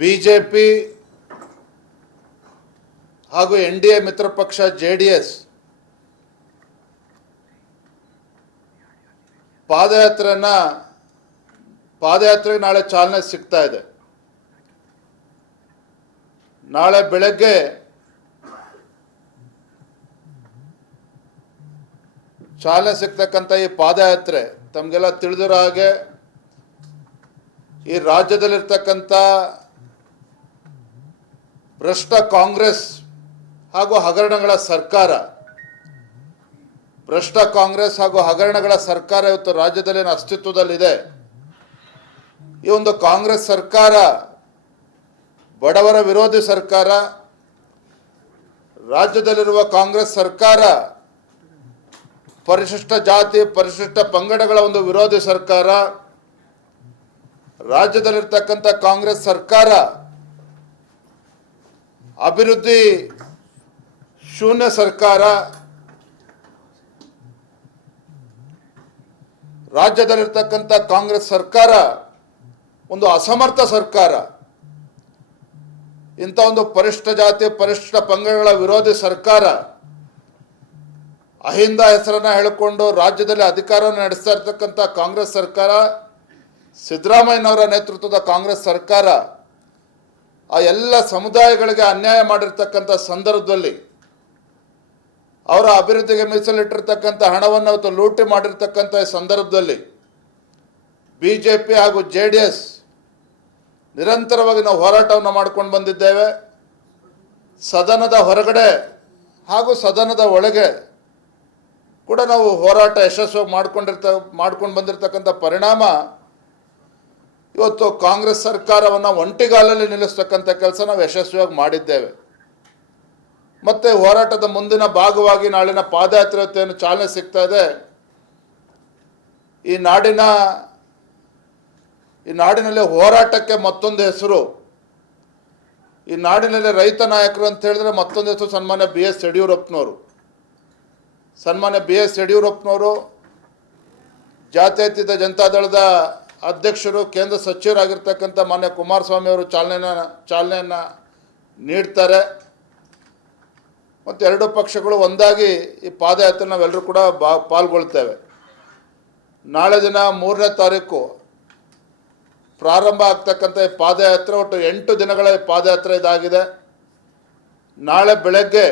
BJP ಹಾಗೂ NDA ಮಿತ್ರ ಪಕ್ಷ JDS ಪಾದಯಾತ್ರೆಗೆ ನಾಳೆ ಚಾಲನೆ ಸಿಗ್ತಾ ಇದೆ. ನಾಳೆ ಬೆಳಗ್ಗೆ ಚಾಲನೆ ಸಿಗ್ತಕ್ಕಂಥ ಈ ಪಾದಯಾತ್ರೆ ತಮಗೆಲ್ಲ ತಿಳಿದಿರೋ ಹಾಗೆ ಈ ರಾಜ್ಯದಲ್ಲಿರ್ತಕ್ಕಂಥ ಭ್ರಷ್ಟ ಕಾಂಗ್ರೆಸ್ ಹಾಗೂ ಹಗರಣಗಳ ಸರ್ಕಾರ ಇವತ್ತು ರಾಜ್ಯದಲ್ಲಿ ಅಸ್ತಿತ್ವದಲ್ಲಿದೆ. ಈ ಒಂದು ಕಾಂಗ್ರೆಸ್ ಸರ್ಕಾರ ಬಡವರ ವಿರೋಧಿ ಸರ್ಕಾರ. ರಾಜ್ಯದಲ್ಲಿರುವ ಕಾಂಗ್ರೆಸ್ ಸರ್ಕಾರ ಪರಿಶಿಷ್ಟ ಜಾತಿ ಪರಿಶಿಷ್ಟ ಪಂಗಡಗಳ ಒಂದು ವಿರೋಧಿ ಸರ್ಕಾರ. ರಾಜ್ಯದಲ್ಲಿರ್ತಕ್ಕಂಥ ಕಾಂಗ್ರೆಸ್ ಸರ್ಕಾರ ಅಭಿವೃದ್ಧಿ ಶೂನ್ಯ ಸರ್ಕಾರ. ರಾಜ್ಯದಲ್ಲಿರ್ತಕ್ಕಂಥ ಕಾಂಗ್ರೆಸ್ ಸರ್ಕಾರ ಒಂದು ಅಸಮರ್ಥ ಸರ್ಕಾರ. ಇಂಥ ಒಂದು ಪರಿಶಿಷ್ಟ ಜಾತಿ ಪರಿಶಿಷ್ಟ ಪಂಗಡಗಳ ವಿರೋಧಿ ಸರ್ಕಾರ ಅಹಿಂದ ಹೆಸರನ್ನ ಹೇಳಿಕೊಂಡು ರಾಜ್ಯದಲ್ಲಿ ಅಧಿಕಾರ ನಡೆಸ್ತಾ ಇರ್ತಕ್ಕಂಥ ಕಾಂಗ್ರೆಸ್ ಸರ್ಕಾರ, ಸಿದ್ದರಾಮಯ್ಯನವರ ನೇತೃತ್ವದ ಕಾಂಗ್ರೆಸ್ ಸರ್ಕಾರ ಆ ಎಲ್ಲ ಸಮುದಾಯಗಳಿಗೆ ಅನ್ಯಾಯ ಮಾಡಿರ್ತಕ್ಕಂಥ ಸಂದರ್ಭದಲ್ಲಿ, ಅವರ ಅಭಿವೃದ್ಧಿಗೆ ಮೀಸಲಿಟ್ಟಿರ್ತಕ್ಕಂಥ ಹಣವನ್ನು ಇವತ್ತು ಲೂಟಿ ಮಾಡಿರ್ತಕ್ಕಂಥ ಸಂದರ್ಭದಲ್ಲಿ ಬಿಜೆಪಿ ಹಾಗೂ JDS ನಿರಂತರವಾಗಿ ನಾವು ಹೋರಾಟವನ್ನು ಮಾಡ್ಕೊಂಡು ಬಂದಿದ್ದೇವೆ. ಸದನದ ಹೊರಗಡೆ ಹಾಗೂ ಸದನದ ಒಳಗೆ ಕೂಡ ನಾವು ಹೋರಾಟ ಯಶಸ್ವಿ ಮಾಡ್ಕೊಂಡು ಬಂದಿರತಕ್ಕಂಥ ಪರಿಣಾಮ ಇವತ್ತು ಕಾಂಗ್ರೆಸ್ ಸರ್ಕಾರವನ್ನು ಒಂಟಿಗಾಲಲ್ಲಿ ನಿಲ್ಲಿಸ್ತಕ್ಕಂಥ ಕೆಲಸ ನಾವು ಯಶಸ್ವಿಯಾಗಿ ಮಾಡಿದ್ದೇವೆ. ಮತ್ತು ಹೋರಾಟದ ಮುಂದಿನ ಭಾಗವಾಗಿ ನಾಳಿನ ಪಾದಯಾತ್ರೆ ಚಾಲನೆ ಸಿಗ್ತಾ ಇದೆ. ಈ ನಾಡಿನಲ್ಲಿ ಹೋರಾಟಕ್ಕೆ ಮತ್ತೊಂದು ಹೆಸರು, ಈ ನಾಡಿನಲ್ಲಿ ರೈತ ನಾಯಕರು ಅಂತ ಹೇಳಿದ್ರೆ ಮತ್ತೊಂದು ಹೆಸರು ಸನ್ಮಾನ್ಯ BS ಯಡಿಯೂರಪ್ಪನವರು. ಸನ್ಮಾನ್ಯ BS ಯಡಿಯೂರಪ್ಪನವರು ಜಾತ್ಯತೀತ ಜನತಾದಳದ ಅಧ್ಯಕ್ಷರು, ಕೇಂದ್ರ ಸಚಿವರಾಗಿರ್ತಕ್ಕಂಥ ಮಾನ್ಯ ಕುಮಾರಸ್ವಾಮಿ ಅವರು ಚಾಲನೆಯನ್ನು ನೀಡ್ತಾರೆ. ಮತ್ತು ಎರಡೂ ಪಕ್ಷಗಳು ಒಂದಾಗಿ ಈ ಪಾದಯಾತ್ರೆ ನಾವೆಲ್ಲರೂ ಕೂಡ ಪಾಲ್ಗೊಳ್ತೇವೆ. ನಾಳೆ ದಿನ 3ನೇ ತಾರೀಕು ಪ್ರಾರಂಭ ಆಗ್ತಕ್ಕಂಥ ಈ ಪಾದಯಾತ್ರೆ ಒಟ್ಟು 8 ದಿನಗಳ ಈ ಪಾದಯಾತ್ರೆ ಇದಾಗಿದೆ. ನಾಳೆ ಬೆಳಗ್ಗೆ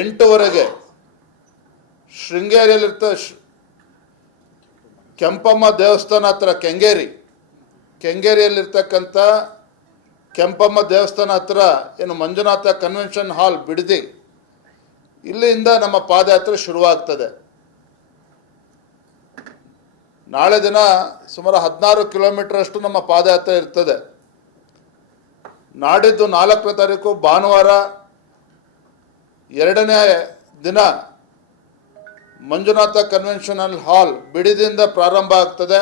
8 ಶೃಂಗೇರಿಯಲ್ಲಿರ್ತ ಕೆಂಪಮ್ಮ ದೇವಸ್ಥಾನ ಹತ್ರ ಕೆಂಗೇರಿಯಲ್ಲಿರ್ತಕ್ಕಂಥ ಕೆಂಪಮ್ಮ ದೇವಸ್ಥಾನ ಹತ್ರ ಏನು ಮಂಜುನಾಥ ಕನ್ವೆನ್ಷನ್ ಹಾಲ್ ಬಿಡದಿ, ಇಲ್ಲಿಂದ ನಮ್ಮ ಪಾದಯಾತ್ರೆ ಶುರುವಾಗ್ತದೆ. ನಾಳೆ ದಿನ ಸುಮಾರು 16 ಕಿಲೋಮೀಟರ್ ಅಷ್ಟು ನಮ್ಮ ಪಾದಯಾತ್ರೆ ಇರ್ತದೆ. ನಾಡಿದ್ದು 4ನೇ ತಾರೀಕು ಭಾನುವಾರ 2ನೇ ದಿನ ಮಂಜುನಾಥ ಕನ್ವೆನ್ಷನಲ್ ಹಾಲ್ ಬಿಡದಿಯಿಂದ ಪ್ರಾರಂಭ ಆಗ್ತದೆ.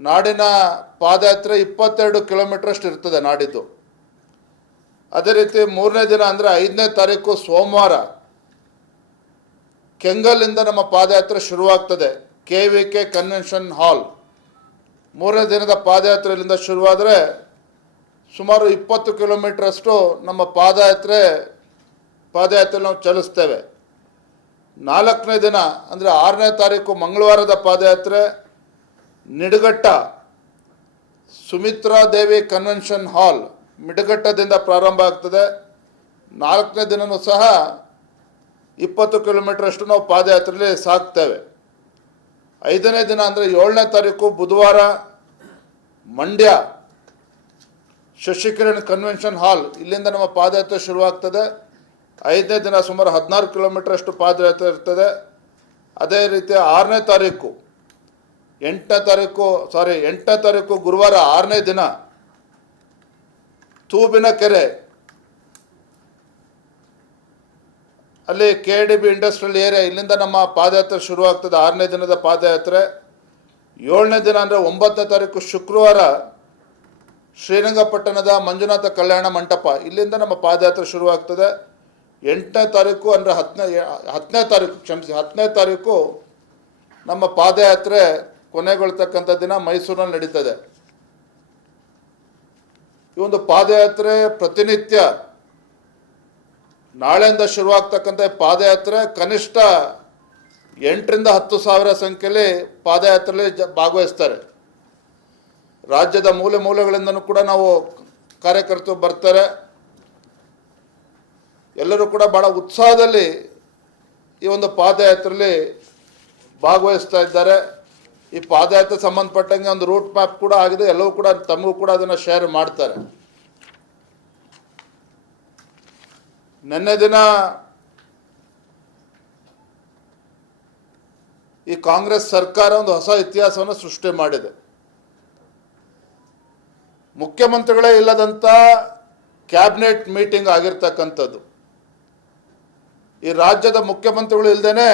ನಾಡಿನ ಪಾದಯಾತ್ರೆ 22 ಕಿಲೋಮೀಟರ್ ಅಷ್ಟು ಇರ್ತದೆ ನಾಡಿದ್ದು. ಅದೇ ರೀತಿ 3ನೇ ದಿನ ಅಂದರೆ 5ನೇ ತಾರೀಕು ಸೋಮವಾರ ಕೆಂಗಲ್ಲಿಂದ ನಮ್ಮ ಪಾದಯಾತ್ರೆ ಶುರುವಾಗ್ತದೆ. KVK ಕನ್ವೆನ್ಷನ್ ಹಾಲ್ 3ನೇ ದಿನದ ಪಾದಯಾತ್ರೆಯಿಂದ ಶುರುವಾದರೆ ಸುಮಾರು 20 ಕಿಲೋಮೀಟರ್ ಅಷ್ಟು ನಮ್ಮ ಪಾದಯಾತ್ರೆ ನಾವು ಚಲಿಸ್ತೇವೆ. 4ನೇ ದಿನ ಅಂದರೆ 6ನೇ ತಾರೀಕು ಮಂಗಳವಾರದ ಪಾದಯಾತ್ರೆ ನಿಡಘಟ್ಟ ಸುಮಿತ್ರಾ ದೇವಿ ಕನ್ವೆನ್ಷನ್ ಹಾಲ್ ಮಿಡಘಟ್ಟದಿಂದ ಪ್ರಾರಂಭ ಆಗ್ತದೆ. 4ನೇ ದಿನವೂ ಸಹ 20 ಕಿಲೋಮೀಟರ್ ಅಷ್ಟು ನಾವು ಪಾದಯಾತ್ರೆಯಲ್ಲಿ ಸಾಕ್ತೇವೆ. 5ನೇ ದಿನ ಅಂದರೆ 7ನೇ ತಾರೀಕು ಬುಧವಾರ ಮಂಡ್ಯ ಶಶಿಕಿರಣ್ ಕನ್ವೆನ್ಷನ್ ಹಾಲ್ ಇಲ್ಲಿಂದ ನಮ್ಮ ಪಾದಯಾತ್ರೆ ಶುರುವಾಗ್ತದೆ. 5ನೇ ದಿನ ಸುಮಾರು 16 ಕಿಲೋಮೀಟರ್ ಅಷ್ಟು ಪಾದಯಾತ್ರೆ ಇರ್ತದೆ. ಅದೇ ರೀತಿ 8ನೇ ತಾರೀಕು ಗುರುವಾರ 6ನೇ ದಿನ ತೂಬಿನಕೆರೆ ಅಲ್ಲಿ KDB ಇಂಡಸ್ಟ್ರಿಯಲ್ ಏರಿಯಾ ಇಲ್ಲಿಂದ ನಮ್ಮ ಪಾದಯಾತ್ರೆ ಶುರುವಾಗ್ತದೆ 6ನೇ ದಿನದ ಪಾದಯಾತ್ರೆ. 7ನೇ ದಿನ ಅಂದರೆ 9ನೇ ತಾರೀಕು ಶುಕ್ರವಾರ ಶ್ರೀರಂಗಪಟ್ಟಣದ ಮಂಜುನಾಥ ಕಲ್ಯಾಣ ಮಂಟಪ ಇಲ್ಲಿಂದ ನಮ್ಮ ಪಾದಯಾತ್ರೆ ಶುರುವಾಗ್ತದೆ. 8ನೇ ತಾರೀಕು ಅಂದರೆ 10ನೇ ತಾರೀಕು ನಮ್ಮ ಪಾದಯಾತ್ರೆ ಕೊನೆಗೊಳ್ತಕ್ಕಂಥ ದಿನ ಮೈಸೂರಿನಲ್ಲಿ ನಡೀತದೆ. ಈ ಒಂದು ಪಾದಯಾತ್ರೆ ಪ್ರತಿನಿತ್ಯ ನಾಳೆಯಿಂದ ಶುರುವಾಗ್ತಕ್ಕಂಥ ಪಾದಯಾತ್ರೆ ಕನಿಷ್ಠ 8ರಿಂದ 10 ಸಾವಿರ ಸಂಖ್ಯೆಯಲ್ಲಿ ಪಾದಯಾತ್ರೆಯಲ್ಲಿ ಭಾಗವಹಿಸ್ತಾರೆ. ರಾಜ್ಯದ ಮೂಲೆ ಮೂಲೆಗಳಿಂದನೂ ಕೂಡ ನಾವು ಕಾರ್ಯಕರ್ತರು ಬರ್ತಾರೆ. ಎಲ್ಲರೂ ಕೂಡ ಭಾಳ ಉತ್ಸಾಹದಲ್ಲಿ ಈ ಒಂದು ಪಾದಯಾತ್ರೆಯಲ್ಲಿ ಭಾಗವಹಿಸ್ತಾ ಇದ್ದಾರೆ. ಈ ಪಾದಯಾತ್ರೆ ಸಂಬಂಧಪಟ್ಟಂಗೆ ಒಂದು ರೂಟ್ ಮ್ಯಾಪ್ ಕೂಡ ಆಗಿದೆ. ಎಲ್ಲವೂ ಕೂಡ ತಮಗೂ ಕೂಡ ಅದನ್ನು ಶೇರ್ ಮಾಡ್ತಾರೆ. ನಿನ್ನೆ ದಿನ ಈ ಕಾಂಗ್ರೆಸ್ ಸರ್ಕಾರ ಒಂದು ಹೊಸ ಇತಿಹಾಸವನ್ನು ಸೃಷ್ಟಿ ಮಾಡಿದೆ. ಮುಖ್ಯಮಂತ್ರಿಗಳೇ ಇಲ್ಲದಂಥ ಕ್ಯಾಬಿನೆಟ್ ಮೀಟಿಂಗ್ ಆಗಿರ್ತಕ್ಕಂಥದ್ದು. ಈ ರಾಜ್ಯದ ಮುಖ್ಯಮಂತ್ರಿಗಳು ಇಲ್ಲದೇನೆ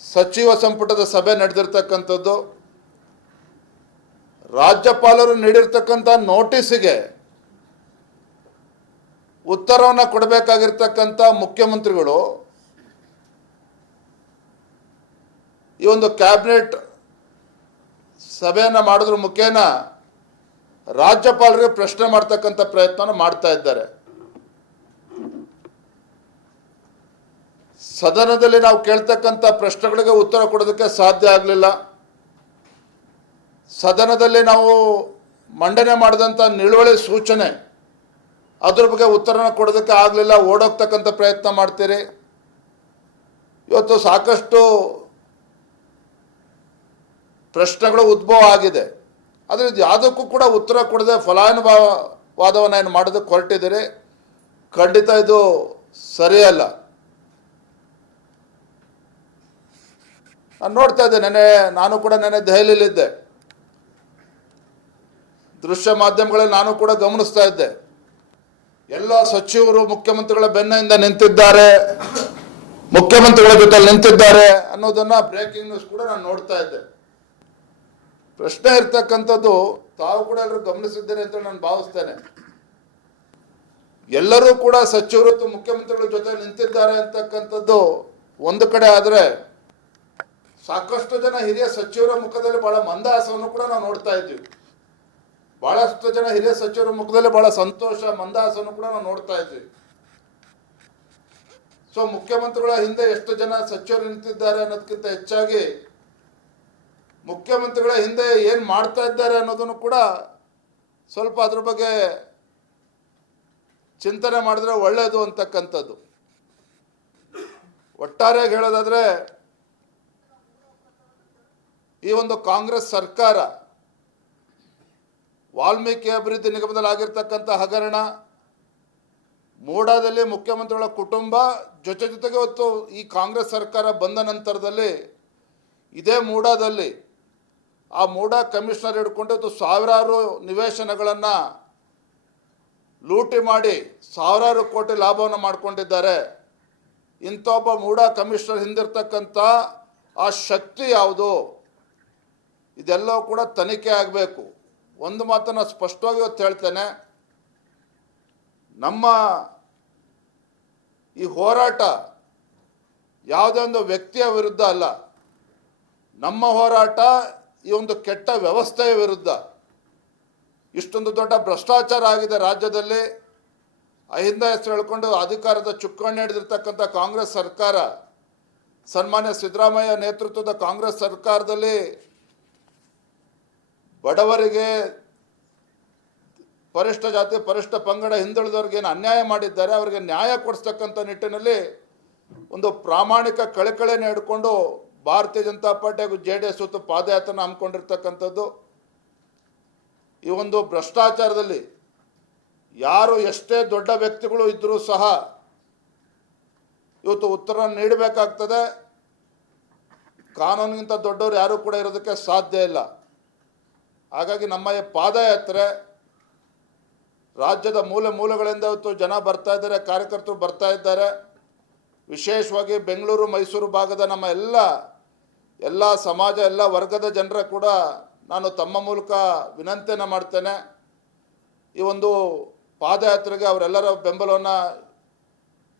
ಸಚಿವ ಸಂಪುಟದ ಸಭೆ ನಡೆದಿರ್ತಕ್ಕಂಥದ್ದು. ರಾಜ್ಯಪಾಲರು ನೀಡಿರ್ತಕ್ಕಂಥ ನೋಟಿಸಿಗೆ ಉತ್ತರವನ್ನು ಕೊಡಬೇಕಾಗಿರ್ತಕ್ಕಂಥ ಮುಖ್ಯಮಂತ್ರಿಗಳು ಈ ಒಂದು ಕ್ಯಾಬಿನೆಟ್ ಸಭೆಯನ್ನು ಮಾಡೋದ್ರ ಮುಖೇನ ರಾಜ್ಯಪಾಲರಿಗೆ ಪ್ರಶ್ನೆ ಮಾಡ್ತಕ್ಕಂಥ ಪ್ರಯತ್ನ ಮಾಡ್ತಾ ಇದ್ದಾರೆ. ಸದನದಲ್ಲಿ ನಾವು ಕೇಳ್ತಕ್ಕಂಥ ಪ್ರಶ್ನೆಗಳಿಗೆ ಉತ್ತರ ಕೊಡೋದಕ್ಕೆ ಸಾಧ್ಯ ಆಗಲಿಲ್ಲ. ಸದನದಲ್ಲಿ ನಾವು ಮಂಡನೆ ಮಾಡಿದಂಥ ನಿಲುವಳಿ ಸೂಚನೆ ಅದ್ರ ಬಗ್ಗೆ ಉತ್ತರನ ಕೊಡೋದಕ್ಕೆ ಆಗಲಿಲ್ಲ. ಓಡೋಗ್ತಕ್ಕಂಥ ಪ್ರಯತ್ನ ಮಾಡ್ತೀರಿ. ಇವತ್ತು ಸಾಕಷ್ಟು ಪ್ರಶ್ನೆಗಳು ಉದ್ಭವ ಆಗಿದೆ. ಆದರೆ ಯಾವುದಕ್ಕೂ ಕೂಡ ಉತ್ತರ ಕೊಡದೆ ಫಲಾನುಭವಾದವನ್ನು ಏನು ಮಾಡೋದಕ್ಕೆ ಹೊರಟಿದ್ದೀರಿ. ಖಂಡಿತ ಇದು ಸರಿಯಲ್ಲ. ನಾನು ನೋಡ್ತಾ ಇದ್ದೆ, ನಾನು ಕೂಡ ನೆನ್ನೆ ದೆಹಲಿಯಲ್ಲಿದ್ದೆ. ದೃಶ್ಯ ಮಾಧ್ಯಮಗಳಲ್ಲಿ ನಾನು ಕೂಡ ಗಮನಿಸ್ತಾ ಇದ್ದೆ. ಎಲ್ಲ ಸಚಿವರು ಮುಖ್ಯಮಂತ್ರಿಗಳ ಬೆನ್ನಿಂದ ನಿಂತಿದ್ದಾರೆ, ಮುಖ್ಯಮಂತ್ರಿಗಳ ಜೊತೆ ನಿಂತಿದ್ದಾರೆ ಅನ್ನೋದನ್ನ ಬ್ರೇಕಿಂಗ್ ನ್ಯೂಸ್ ಕೂಡ ನಾನು ನೋಡ್ತಾ ಇದ್ದೆ. ಪ್ರಶ್ನೆ ಇರ್ತಕ್ಕಂಥದ್ದು ತಾವು ಕೂಡ ಎಲ್ಲರೂ ಗಮನಿಸಿದ್ದೀರಿ ಅಂತ ನಾನು ಭಾವಿಸ್ತೇನೆ. ಎಲ್ಲರೂ ಕೂಡ ಸಚಿವರು ಮುಖ್ಯಮಂತ್ರಿಗಳ ಜೊತೆ ನಿಂತಿದ್ದಾರೆ ಅಂತಕ್ಕಂಥದ್ದು ಒಂದು ಕಡೆ ಆದರೆ, ಸಾಕಷ್ಟು ಜನ ಹಿರಿಯ ಸಚಿವರ ಮುಖದಲ್ಲಿ ಬಹಳ ಮಂದಹಾಸವನ್ನು ಕೂಡ ನಾವು ನೋಡ್ತಾ ಇದ್ದೀವಿ. ಬಹಳಷ್ಟು ಜನ ಹಿರಿಯ ಸಚಿವರ ಮುಖದಲ್ಲಿ ಬಹಳ ಸಂತೋಷ, ಮಂದಹಾಸವನ್ನು ಕೂಡ ನಾವು ನೋಡ್ತಾ ಇದ್ದೀವಿ. ಸೊ ಮುಖ್ಯಮಂತ್ರಿಗಳ ಹಿಂದೆ ಎಷ್ಟು ಜನ ಸಚಿವರು ನಿಂತಿದ್ದಾರೆ ಅನ್ನೋದಕ್ಕಿಂತ ಹೆಚ್ಚಾಗಿ ಮುಖ್ಯಮಂತ್ರಿಗಳ ಹಿಂದೆ ಏನು ಮಾಡ್ತಾ ಇದ್ದಾರೆ ಅನ್ನೋದನ್ನು ಕೂಡ ಸ್ವಲ್ಪ ಅದ್ರ ಬಗ್ಗೆ ಚಿಂತನೆ ಮಾಡಿದ್ರೆ ಒಳ್ಳೆಯದು ಅಂತಕ್ಕಂಥದ್ದು. ಒಟ್ಟಾರೆಯಾಗಿ ಹೇಳೋದಾದ್ರೆ, ಈ ಒಂದು ಕಾಂಗ್ರೆಸ್ ಸರ್ಕಾರ ವಾಲ್ಮೀಕಿ ಅಭಿವೃದ್ಧಿ ನಿಗಮದಲ್ಲಿ ಆಗಿರ್ತಕ್ಕಂಥ ಹಗರಣ, ಮೂಡಾದಲ್ಲಿ ಮುಖ್ಯಮಂತ್ರಿಗಳ ಕುಟುಂಬ ಜೊತೆಗೆ ಹೊತ್ತು ಈ ಕಾಂಗ್ರೆಸ್ ಸರ್ಕಾರ ಬಂದ ನಂತರದಲ್ಲಿ ಇದೇ ಮೂಡಾದಲ್ಲಿ ಆ ಮೂಡಾ ಕಮಿಷನರ್ ಹಿಡ್ಕೊಂಡು ಸಾವಿರಾರು ನಿವೇಶನಗಳನ್ನು ಲೂಟಿ ಮಾಡಿ ಸಾವಿರಾರು ಕೋಟಿ ಲಾಭವನ್ನು ಮಾಡಿಕೊಂಡಿದ್ದಾರೆ. ಇಂಥ ಒಬ್ಬ ಮೂಡಾ ಕಮಿಷನರ್ ಹಿಂದಿರ್ತಕ್ಕಂಥ ಆ ಶಕ್ತಿ ಯಾವುದು, ಇದೆಲ್ಲವೂ ಕೂಡ ತನಿಖೆ ಆಗಬೇಕು. ಒಂದು ಮಾತನ್ನು ಸ್ಪಷ್ಟವಾಗಿ ಇವತ್ತು ಹೇಳ್ತೇನೆ, ನಮ್ಮ ಈ ಹೋರಾಟ ಯಾವುದೇ ಒಂದು ವ್ಯಕ್ತಿಯ ವಿರುದ್ಧ ಅಲ್ಲ. ನಮ್ಮ ಹೋರಾಟ ಈ ಒಂದು ಕೆಟ್ಟ ವ್ಯವಸ್ಥೆಯ ವಿರುದ್ಧ. ಇಷ್ಟೊಂದು ದೊಡ್ಡ ಭ್ರಷ್ಟಾಚಾರ ಆಗಿದೆ ರಾಜ್ಯದಲ್ಲಿ. ಅಹಿಂದ ಹೆಸರು ಹೇಳ್ಕೊಂಡು ಅಧಿಕಾರದ ಚುಕ್ಕಾಣಿ ಹಿಡಿದಿರ್ತಕ್ಕಂಥ ಕಾಂಗ್ರೆಸ್ ಸರ್ಕಾರ, ಸನ್ಮಾನ್ಯ ಸಿದ್ದರಾಮಯ್ಯ ನೇತೃತ್ವದ ಕಾಂಗ್ರೆಸ್ ಸರ್ಕಾರದಲ್ಲಿ ಬಡವರಿಗೆ, ಪರಿಷ್ಠ ಜಾತಿ ಪರಿಷ್ಠ ಪಂಗಡ ಹಿಂದುಳಿದವ್ರಿಗೆ ಏನು ಅನ್ಯಾಯ ಮಾಡಿದ್ದಾರೆ ಅವರಿಗೆ ನ್ಯಾಯ ಕೊಡಿಸ್ತಕ್ಕಂಥ ನಿಟ್ಟಿನಲ್ಲಿ ಒಂದು ಪ್ರಾಮಾಣಿಕ ಕಳಕಳಿಯನ್ನು ಹಿಡ್ಕೊಂಡು ಭಾರತೀಯ ಜನತಾ ಪಾರ್ಟಿ ಹಾಗೂ JDS ಹೊತ್ತು ಪಾದಯಾತ್ರೆ ಹಮ್ಮಿಕೊಂಡಿರ್ತಕ್ಕಂಥದ್ದು. ಈ ಒಂದು ಭ್ರಷ್ಟಾಚಾರದಲ್ಲಿ ಯಾರು ಎಷ್ಟೇ ದೊಡ್ಡ ವ್ಯಕ್ತಿಗಳು ಇದ್ದರೂ ಸಹ ಇವತ್ತು ಉತ್ತರ ನೀಡಬೇಕಾಗ್ತದೆ. ಕಾನೂನಿಗಿಂತ ದೊಡ್ಡವರು ಯಾರೂ ಕೂಡ ಇರೋದಕ್ಕೆ ಸಾಧ್ಯ ಇಲ್ಲ. ಹಾಗಾಗಿ ನಮ್ಮ ಈ ಪಾದಯಾತ್ರೆ ರಾಜ್ಯದ ಮೂಲೆ ಮೂಲೆಗಳಿಂದ ಇವತ್ತು ಜನ ಬರ್ತಾ ಇದ್ದಾರೆ, ಕಾರ್ಯಕರ್ತರು ಬರ್ತಾ ಇದ್ದಾರೆ. ವಿಶೇಷವಾಗಿ ಬೆಂಗಳೂರು ಮೈಸೂರು ಭಾಗದ ನಮ್ಮ ಎಲ್ಲ ಸಮಾಜ, ಎಲ್ಲ ವರ್ಗದ ಜನರ ಕೂಡ ನಾನು ತಮ್ಮ ಮೂಲಕ ವಿನಂತಿಯನ್ನು ಮಾಡ್ತೇನೆ. ಈ ಒಂದು ಪಾದಯಾತ್ರೆಗೆ ಅವರೆಲ್ಲರ ಬೆಂಬಲವನ್ನು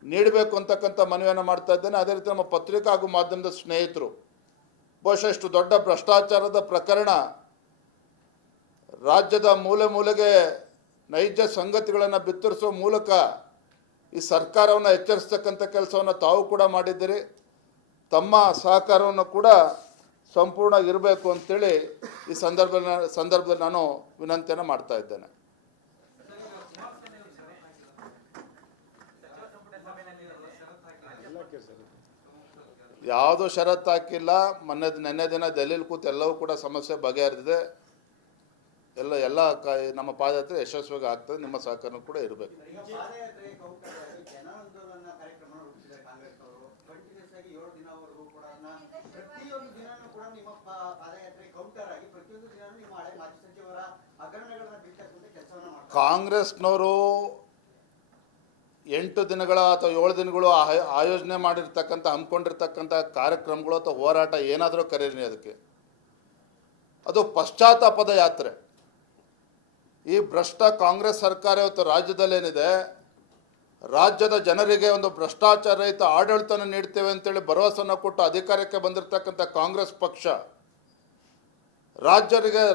ನೀಡಬೇಕು ಅಂತಕ್ಕಂಥ ಮನವಿಯನ್ನು ಮಾಡ್ತಾ ಇದ್ದೇನೆ. ಅದೇ ರೀತಿ ನಮ್ಮ ಪತ್ರಿಕಾ ಹಾಗೂ ಮಾಧ್ಯಮದ ಸ್ನೇಹಿತರು, ಬಹುಶಃ ಇಷ್ಟು ದೊಡ್ಡ ಭ್ರಷ್ಟಾಚಾರದ ಪ್ರಕರಣ ರಾಜ್ಯದ ಮೂಲೆ ಮೂಲೆಗೆ ನೈಜ ಸಂಗತಿಗಳನ್ನು ಬಿತ್ತರಿಸುವ ಮೂಲಕ ಈ ಸರ್ಕಾರವನ್ನು ಎಚ್ಚರಿಸ್ತಕ್ಕಂಥ ಕೆಲಸವನ್ನು ತಾವು ಕೂಡ ಮಾಡಿದ್ದೀರಿ. ತಮ್ಮ ಸಹಕಾರವನ್ನು ಕೂಡ ಸಂಪೂರ್ಣ ಇರಬೇಕು ಅಂತೇಳಿ ಈ ಸಂದರ್ಭದಲ್ಲಿ ನಾನು ವಿನಂತಿಯನ್ನು ಮಾಡ್ತಾ ಇದ್ದೇನೆ. ಯಾವುದೂ ಷರತ್ತು ಹಾಕಿಲ್ಲ. ನೆನ್ನೆ ದಿನ ದೆಹಲಿಯಲ್ಲಿ ಕೂತು ಎಲ್ಲವೂ ಕೂಡ ಸಮಸ್ಯೆ ಬಗೆಹರಿದಿದೆ. ಎಲ್ಲ ನಮ್ಮ ಪಾದಯಾತ್ರೆ ಯಶಸ್ವಿಯಾಗಿ ಆಗ್ತದೆ. ನಿಮ್ಮ ಸಹಕಾರ ಕೂಡ ಇರಬೇಕು. ಕಾಂಗ್ರೆಸ್ನವರು 8 ದಿನಗಳ ಅಥವಾ 7 ದಿನಗಳು ಆಯೋಜನೆ ಮಾಡಿರ್ತಕ್ಕಂಥ ಹಮ್ಮಿಕೊಂಡಿರ್ತಕ್ಕಂಥ ಕಾರ್ಯಕ್ರಮಗಳು ಅಥವಾ ಹೋರಾಟ ಏನಾದರೂ ಕರೀರಿ, ಅದಕ್ಕೆ ಅದು ಪಶ್ಚಾತ್ತಾಪದ ಯಾತ್ರೆ. ಈ ಭ್ರಷ್ಟ ಕಾಂಗ್ರೆಸ್ ಸರ್ಕಾರ ಇವತ್ತು ರಾಜ್ಯದಲ್ಲೇನಿದೆ, ರಾಜ್ಯದ ಜನರಿಗೆ ಒಂದು ಭ್ರಷ್ಟಾಚಾರ ರಹಿತ ಆಡಳಿತನ ನೀಡ್ತೇವೆ ಅಂತೇಳಿ ಭರವಸೆಯನ್ನು ಕೊಟ್ಟು ಅಧಿಕಾರಕ್ಕೆ ಬಂದಿರತಕ್ಕಂಥ ಕಾಂಗ್ರೆಸ್ ಪಕ್ಷ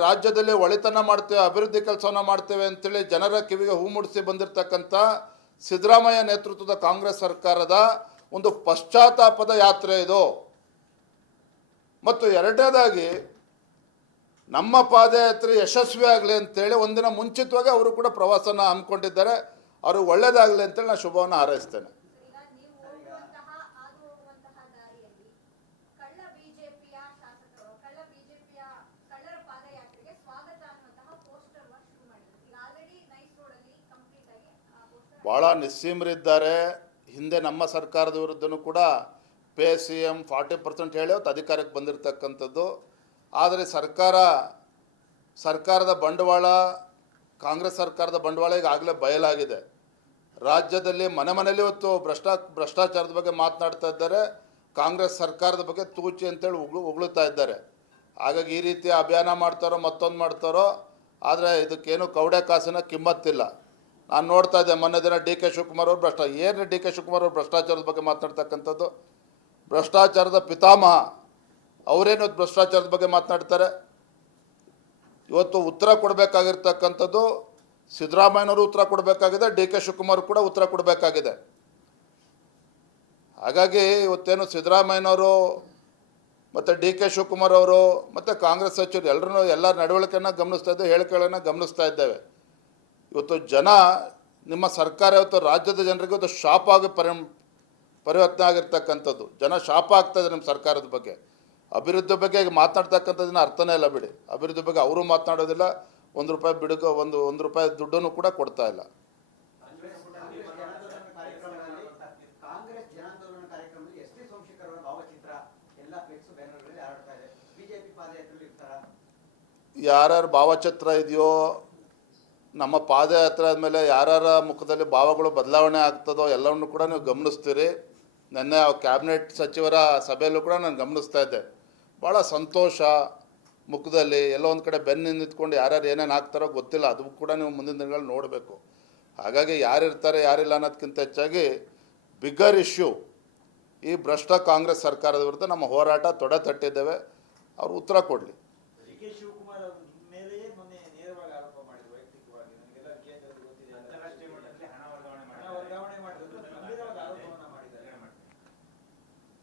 ರಾಜ್ಯದಲ್ಲಿ ಒಳಿತನ ಮಾಡ್ತೇವೆ, ಅಭಿವೃದ್ಧಿ ಕೆಲಸವನ್ನು ಮಾಡ್ತೇವೆ ಅಂತೇಳಿ ಜನರ ಕಿವಿಗೆ ಹೂ ಮೂಡಿಸಿ ಬಂದಿರತಕ್ಕಂಥ ಸಿದ್ದರಾಮಯ್ಯ ನೇತೃತ್ವದ ಕಾಂಗ್ರೆಸ್ ಸರ್ಕಾರದ ಒಂದು ಪಶ್ಚಾತ್ತಾಪದ ಯಾತ್ರೆ ಇದು. ಮತ್ತು ಎರಡನೇದಾಗಿ ನಮ್ಮ ಪಾದಯಾತ್ರೆ ಯಶಸ್ವಿ ಆಗಲಿ ಅಂತೇಳಿ ಒಂದಿನ ಮುಂಚಿತವಾಗಿ ಅವರು ಕೂಡ ಪ್ರವಾಸನ ಹಮ್ಮಿಕೊಂಡಿದ್ದಾರೆ. ಅವರು ಒಳ್ಳೆಯದಾಗಲಿ ಅಂತೇಳಿ ನಾನು ಶುಭವನ್ನು ಹಾರೈಸ್ತೇನೆ. ಭಾಳ ನಿಸ್ಸೀಮರಿದ್ದಾರೆ. ಹಿಂದೆ ನಮ್ಮ ಸರ್ಕಾರದ ವಿರುದ್ಧನೂ ಕೂಡ ಪೇ CM 40% ಹೇಳಿ ಅವತ್ತು ಅಧಿಕಾರಕ್ಕೆ ಬಂದಿರತಕ್ಕಂಥದ್ದು. ಆದರೆ ಸರ್ಕಾರದ ಬಂಡವಾಳ, ಕಾಂಗ್ರೆಸ್ ಸರ್ಕಾರದ ಬಂಡವಾಳ ಈಗಾಗಲೇ ಬಯಲಾಗಿದೆ. ರಾಜ್ಯದಲ್ಲಿ ಮನೆಯಲ್ಲಿ ಇವತ್ತು ಭ್ರಷ್ಟಾಚಾರದ ಬಗ್ಗೆ ಮಾತನಾಡ್ತಾ ಇದ್ದಾರೆ. ಕಾಂಗ್ರೆಸ್ ಸರ್ಕಾರದ ಬಗ್ಗೆ ತೂಚಿ ಅಂತೇಳಿ ಉಗುಳುತ್ತಾ ಇದ್ದಾರೆ. ಹಾಗಾಗಿ ಈ ರೀತಿ ಅಭಿಯಾನ ಮಾಡ್ತಾರೋ ಮತ್ತೊಂದು ಮಾಡ್ತಾರೋ, ಆದರೆ ಇದಕ್ಕೇನು ಕವಡೆ ಕಾಸಿನ ಕಿಮ್ಮತ್ತಿಲ್ಲ. ನಾನು ನೋಡ್ತಾ ಇದ್ದೆ ಮೊನ್ನೆ ದಿನ DK ಶಿವಕುಮಾರ್ ಅವರು DK ಶಿವಕುಮಾರ್ ಅವರು ಭ್ರಷ್ಟಾಚಾರದ ಬಗ್ಗೆ ಮಾತನಾಡ್ತಕ್ಕಂಥದ್ದು. ಭ್ರಷ್ಟಾಚಾರದ ಪಿತಾಮಹ ಅವರೇನು ಭ್ರಷ್ಟಾಚಾರದ ಬಗ್ಗೆ ಮಾತನಾಡ್ತಾರೆ. ಇವತ್ತು ಉತ್ತರ ಕೊಡಬೇಕಾಗಿರ್ತಕ್ಕಂಥದ್ದು ಸಿದ್ದರಾಮಯ್ಯನವರು ಉತ್ತರ ಕೊಡಬೇಕಾಗಿದೆ, DK ಶಿವಕುಮಾರ್ ಕೂಡ ಉತ್ತರ ಕೊಡಬೇಕಾಗಿದೆ. ಹಾಗಾಗಿ ಇವತ್ತೇನು ಸಿದ್ದರಾಮಯ್ಯನವರು ಮತ್ತು DK ಶಿವಕುಮಾರ್ ಅವರು ಮತ್ತು ಕಾಂಗ್ರೆಸ್ ಸಚಿವರು ಎಲ್ಲರ ನಡವಳಿಕೆಯನ್ನು ಗಮನಿಸ್ತಾ ಇದ್ದೇವೆ, ಹೇಳಿಕೆಗಳನ್ನು ಗಮನಿಸ್ತಾ ಇದ್ದೇವೆ. ಇವತ್ತು ನಿಮ್ಮ ಸರ್ಕಾರ ಇವತ್ತು ರಾಜ್ಯದ ಜನರಿಗೆ ಇವತ್ತು ಶಾಪ್ ಆಗಿ ಪರಿವರ್ತನೆ ಆಗಿರ್ತಕ್ಕಂಥದ್ದು. ಜನ ಶಾಪ ಆಗ್ತಾಯಿದೆ ನಿಮ್ಮ ಸರ್ಕಾರದ ಬಗ್ಗೆ. ಅಭಿವೃದ್ಧಿ ಬಗ್ಗೆ ಈಗ ಮಾತನಾಡ್ತಕ್ಕಂಥದ್ದನ್ನ ಅರ್ಥನೇ ಇಲ್ಲ ಬಿಡಿ. ಅಭಿವೃದ್ಧಿ ಬಗ್ಗೆ ಅವರು ಮಾತನಾಡೋದಿಲ್ಲ. ಒಂದು ರೂಪಾಯಿ ದುಡ್ಡನ್ನು ಕೂಡ ಕೊಡ್ತಾ ಇಲ್ಲ. ಯಾರ್ಯಾರ ಭಾವಚಿತ್ರ ಇದೆಯೋ, ನಮ್ಮ ಪಾದಯಾತ್ರೆ ಆದಮೇಲೆ ಯಾರ್ಯಾರ ಮುಖದಲ್ಲಿ ಭಾವಗಳು ಬದಲಾವಣೆ ಆಗ್ತದೋ ಎಲ್ಲವನ್ನು ಕೂಡ ನೀವು ಗಮನಿಸ್ತೀರಿ. ನೆನ್ನೆ ಕ್ಯಾಬಿನೆಟ್ ಸಚಿವರ ಸಭೆಯಲ್ಲೂ ಕೂಡ ನಾನು ಗಮನಿಸ್ತಾ ಇದ್ದೆ. ಭಾಳ ಸಂತೋಷ ಮುಖದಲ್ಲಿ. ಎಲ್ಲೋ ಒಂದು ಕಡೆ ಬೆನ್ನು ನಿಂತ್ಕೊಂಡು ಯಾರ್ಯಾರು ಏನೇನು ಹಾಕ್ತಾರೋ ಗೊತ್ತಿಲ್ಲ. ಅದು ಕೂಡ ನೀವು ಮುಂದಿನ ದಿನಗಳಲ್ಲಿ ನೋಡಬೇಕು. ಹಾಗಾಗಿ ಯಾರಿರ್ತಾರೆ ಯಾರಿಲ್ಲ ಅನ್ನೋದಕ್ಕಿಂತ ಹೆಚ್ಚಾಗಿ ಬಿಗ್ಗರ್ ಇಶ್ಯೂ ಈ ಭ್ರಷ್ಟ ಕಾಂಗ್ರೆಸ್ ಸರ್ಕಾರದ ವಿರುದ್ಧ ನಮ್ಮ ಹೋರಾಟ ತೊಡೆ ತಟ್ಟಿದ್ದೇವೆ. ಅವರು ಉತ್ತರ ಕೊಡಲಿ.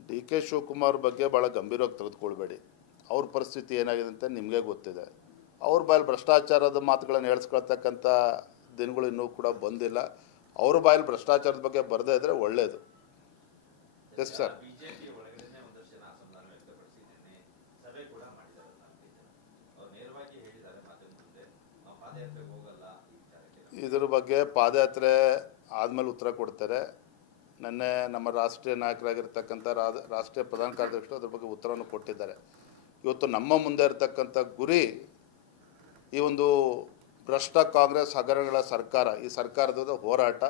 DK ಶಿವಕುಮಾರ್ ಬಗ್ಗೆ ಭಾಳ ಗಂಭೀರವಾಗಿ ತೆಗೆದುಕೊಳ್ಬೇಡಿ. ಅವ್ರ ಪರಿಸ್ಥಿತಿ ಏನಾಗಿದೆ ಅಂತ ನಿಮಗೆ ಗೊತ್ತಿದೆ. ಅವ್ರ ಬಾಯಲ್ಲಿ ಭ್ರಷ್ಟಾಚಾರದ ಮಾತುಗಳನ್ನು ಹೇಳಿಸ್ಕೊಳ್ತಕ್ಕಂಥ ದಿನಗಳು ಇನ್ನೂ ಕೂಡ ಬಂದಿಲ್ಲ. ಅವ್ರ ಬಾಯಲ್ಲಿ ಭ್ರಷ್ಟಾಚಾರದ ಬಗ್ಗೆ ಬರದೇ ಇದ್ದರೆ ಒಳ್ಳೆಯದು. Yes sir. ಇದ್ರ ಬಗ್ಗೆ ಪಾದಯಾತ್ರೆ ಆದಮೇಲೆ ಉತ್ತರ ಕೊಡ್ತಾರೆ. ನೆನ್ನೆ ನಮ್ಮ ರಾಷ್ಟ್ರೀಯ ನಾಯಕರಾಗಿರ್ತಕ್ಕಂಥ ರಾಷ್ಟ್ರೀಯ ಪ್ರಧಾನ ಕಾರ್ಯದರ್ಶಿಗಳು ಅದ್ರ ಬಗ್ಗೆ ಉತ್ತರವನ್ನು ಕೊಟ್ಟಿದ್ದಾರೆ. ಇವತ್ತು ನಮ್ಮ ಮುಂದೆ ಇರತಕ್ಕಂಥ ಗುರಿ ಈ ಒಂದು ಭ್ರಷ್ಟ ಕಾಂಗ್ರೆಸ್ ಹಗರಣಗಳ ಸರ್ಕಾರ, ಈ ಸರ್ಕಾರದ ಹೋರಾಟ.